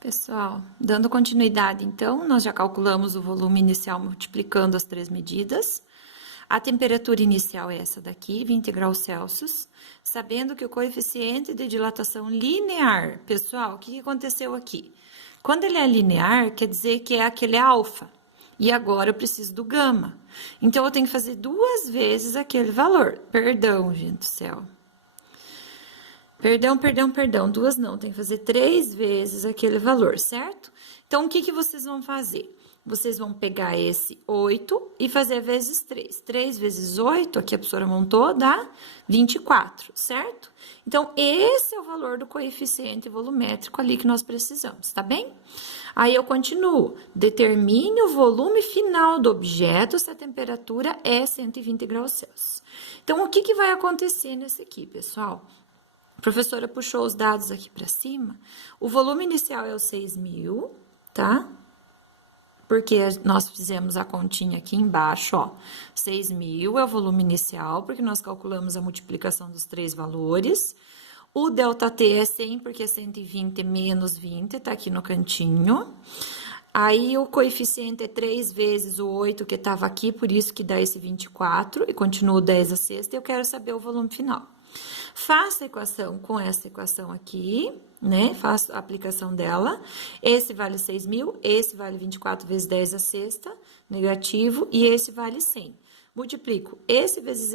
Pessoal, dando continuidade, então, nós já calculamos o volume inicial multiplicando as três medidas. A temperatura inicial é essa daqui, 20 graus Celsius, sabendo que o coeficiente de dilatação linear, pessoal, o que aconteceu aqui? Quando ele é linear, quer dizer que é aquele alfa. E agora eu preciso do gama. Então, eu tenho que fazer duas vezes aquele valor. Perdão, gente do céu. Perdão, duas não, tem que fazer 3 vezes aquele valor, certo? Então, o que vocês vão fazer? Vocês vão pegar esse 8 e fazer vezes 3. 3 vezes 8, aqui a professora montou, dá 24, certo? Então, esse é o valor do coeficiente volumétrico ali que nós precisamos, tá bem? Aí eu continuo. Determine o volume final do objeto se a temperatura é 120 graus Celsius. Então, o que vai acontecer nesse aqui, pessoal? A professora puxou os dados aqui para cima. O volume inicial é o 6.000, tá? Porque nós fizemos a continha aqui embaixo, ó. 6.000 é o volume inicial, porque nós calculamos a multiplicação dos três valores. O ΔT é 100, porque é 120 menos 20, tá aqui no cantinho. Aí, o coeficiente é 3 vezes o 8 que estava aqui, por isso que dá esse 24, e continua o 10 a sexta, e eu quero saber o volume final. Faço a equação com essa equação aqui, né? Faço a aplicação dela. Esse vale 6.000, esse vale 24 vezes 10 a sexta, negativo, e esse vale 100. Multiplico esse vezes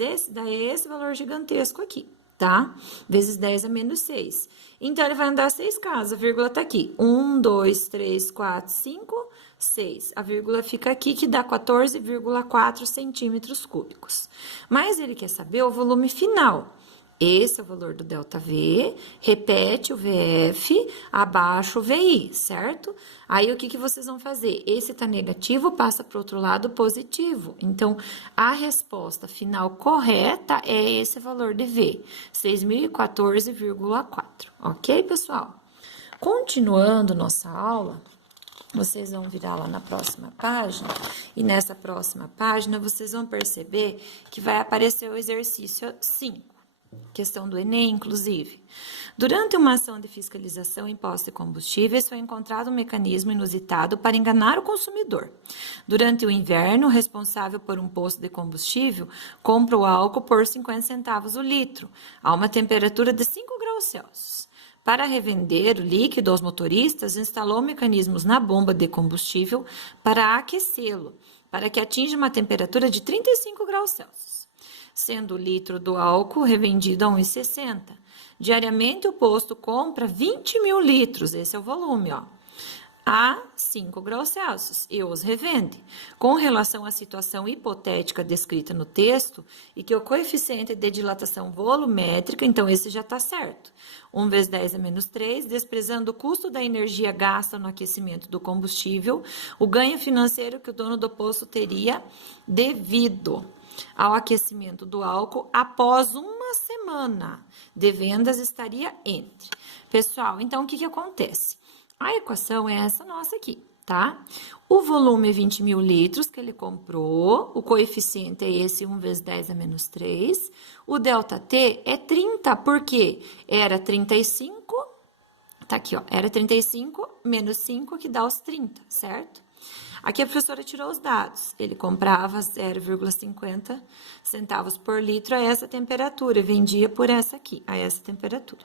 esse, dá esse valor gigantesco aqui, tá? Vezes 10 a menos 6. Então, ele vai andar 6 casas, a vírgula tá aqui. 1, 2, 3, 4, 5, 6. A vírgula fica aqui, que dá 14,4 centímetros cúbicos. Mas ele quer saber o volume final. Esse é o valor do ΔV, repete o VF, abaixo o VI, certo? Aí, o que vocês vão fazer? Esse tá negativo, passa para o outro lado positivo. Então, a resposta final correta é esse valor de V, 6.014,4, ok, pessoal? Continuando nossa aula, vocês vão virar lá na próxima página, e nessa próxima página vocês vão perceber que vai aparecer o exercício 5. Questão do Enem, inclusive. Durante uma ação de fiscalização em postos de combustíveis, foi encontrado um mecanismo inusitado para enganar o consumidor. Durante o inverno, o responsável por um posto de combustível compra o álcool por 50 centavos o litro, a uma temperatura de 5 graus Celsius. Para revender o líquido aos motoristas, instalou mecanismos na bomba de combustível para aquecê-lo, para que atinja uma temperatura de 35 graus Celsius. Sendo o litro do álcool revendido a 1,60. Diariamente, o posto compra 20.000 litros, esse é o volume, ó, a 5 graus Celsius e os revende. Com relação à situação hipotética descrita no texto e que o coeficiente de dilatação volumétrica, então esse já está certo. 1 vezes 10 a menos 3, desprezando o custo da energia gasta no aquecimento do combustível, o ganho financeiro que o dono do posto teria devido ao aquecimento do álcool após uma semana de vendas estaria entre. Pessoal, então o que acontece? A equação é essa nossa aqui, tá? O volume é 20.000 litros que ele comprou, o coeficiente é esse 1 vezes 10 a menos 3, o ΔT é 30, porque era 35, tá aqui, ó, era 35 menos 5 que dá os 30, certo? Aqui a professora tirou os dados. Ele comprava 0,50 centavos por litro a essa temperatura e vendia por essa aqui, a essa temperatura,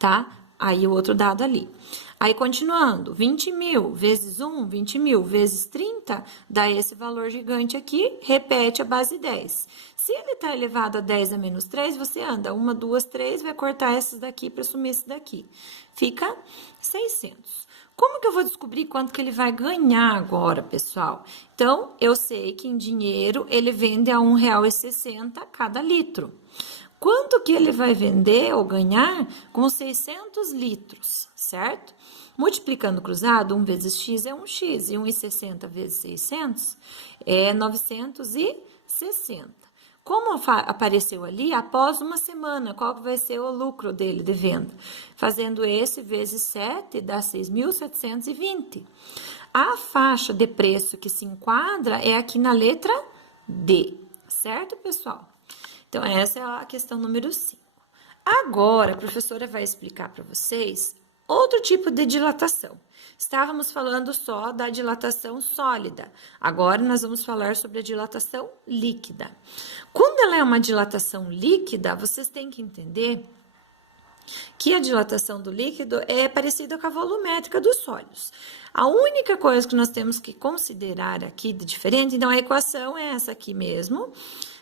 tá? Aí o outro dado ali. Aí continuando, 20.000 vezes 1, 20.000 vezes 30, dá esse valor gigante aqui, repete a base 10. Se ele está elevado a 10 a menos 3, você anda 1, 2, 3, vai cortar esses daqui para sumir esse daqui. Fica 600. Como que eu vou descobrir quanto que ele vai ganhar agora, pessoal? Então, eu sei que em dinheiro ele vende a R$ 1,60 cada litro. Quanto que ele vai vender ou ganhar com 600 litros, certo? Multiplicando cruzado, 1 vezes x é 1x, e 1,60 vezes 600 é 960. Como apareceu ali, após uma semana, qual que vai ser o lucro dele de venda? Fazendo esse vezes 7 dá 6.720. A faixa de preço que se enquadra é aqui na letra D, certo, pessoal? Então, essa é a questão número 5. Agora, a professora vai explicar para vocês outro tipo de dilatação. Estávamos falando só da dilatação sólida. Agora nós vamos falar sobre a dilatação líquida. Quando ela é uma dilatação líquida, vocês têm que entender que a dilatação do líquido é parecida com a volumétrica dos sólidos. A única coisa que nós temos que considerar aqui de diferente, então a equação é essa aqui mesmo.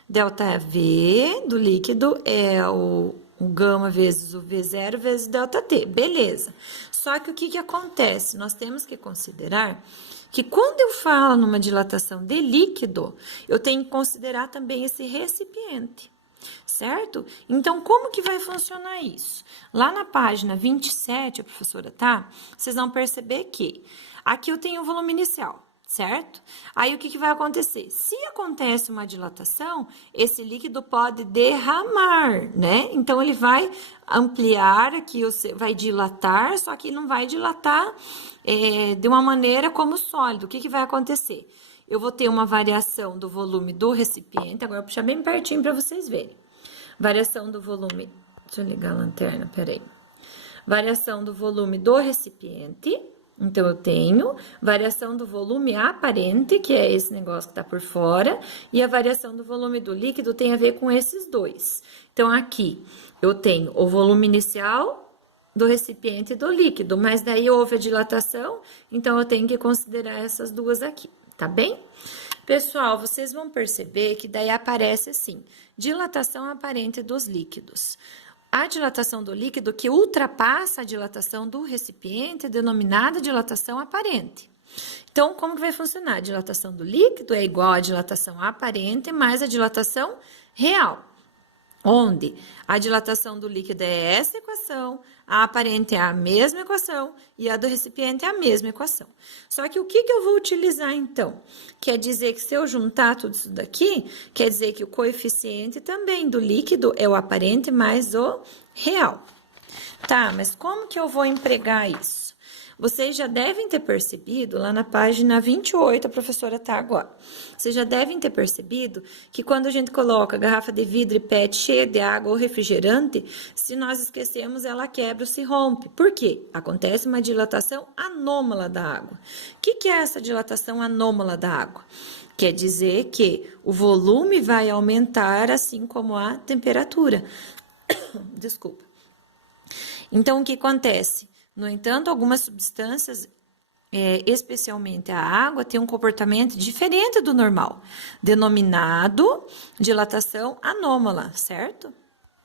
ΔV do líquido é o gama vezes o V0 vezes ΔT, beleza. Só que o que acontece? Nós temos que considerar que quando eu falo numa dilatação de líquido, eu tenho que considerar também esse recipiente, certo? Então, como que vai funcionar isso? Lá na página 27, a professora tá? Vocês vão perceber que aqui eu tenho o volume inicial, certo? Aí, o que vai acontecer? Se acontece uma dilatação, esse líquido pode derramar, né? Então, ele vai ampliar aqui, vai dilatar, só que não vai dilatar de uma maneira como sólido. O que vai acontecer? Eu vou ter uma variação do volume do recipiente, agora eu vou puxar bem pertinho para vocês verem. Variação do volume, deixa eu ligar a lanterna, peraí. Variação do volume do recipiente, então eu tenho variação do volume aparente, que é esse negócio que tá por fora, e a variação do volume do líquido tem a ver com esses dois. Então, aqui eu tenho o volume inicial do recipiente e do líquido, mas daí houve a dilatação, então eu tenho que considerar essas duas aqui, tá bem? Pessoal, vocês vão perceber que daí aparece assim, dilatação aparente dos líquidos. A dilatação do líquido que ultrapassa a dilatação do recipiente é denominada dilatação aparente. Então, como que vai funcionar? A dilatação do líquido é igual à dilatação aparente mais a dilatação real. Onde a dilatação do líquido é essa equação, a aparente é a mesma equação e a do recipiente é a mesma equação. Só que o que eu vou utilizar então? Quer dizer que se eu juntar tudo isso daqui, quer dizer que o coeficiente também do líquido é o aparente mais o real. Tá, mas como que eu vou empregar isso? Vocês já devem ter percebido, lá na página 28, a professora tá agora. Vocês já devem ter percebido que quando a gente coloca garrafa de vidro e PET cheia de água ou refrigerante, se nós esquecemos, ela quebra ou se rompe. Por quê? Acontece uma dilatação anômala da água. O que é essa dilatação anômala da água? Quer dizer que o volume vai aumentar assim como a temperatura. Desculpa. Então, o que acontece? No entanto, algumas substâncias, especialmente a água, tem um comportamento diferente do normal, denominado dilatação anômala, certo?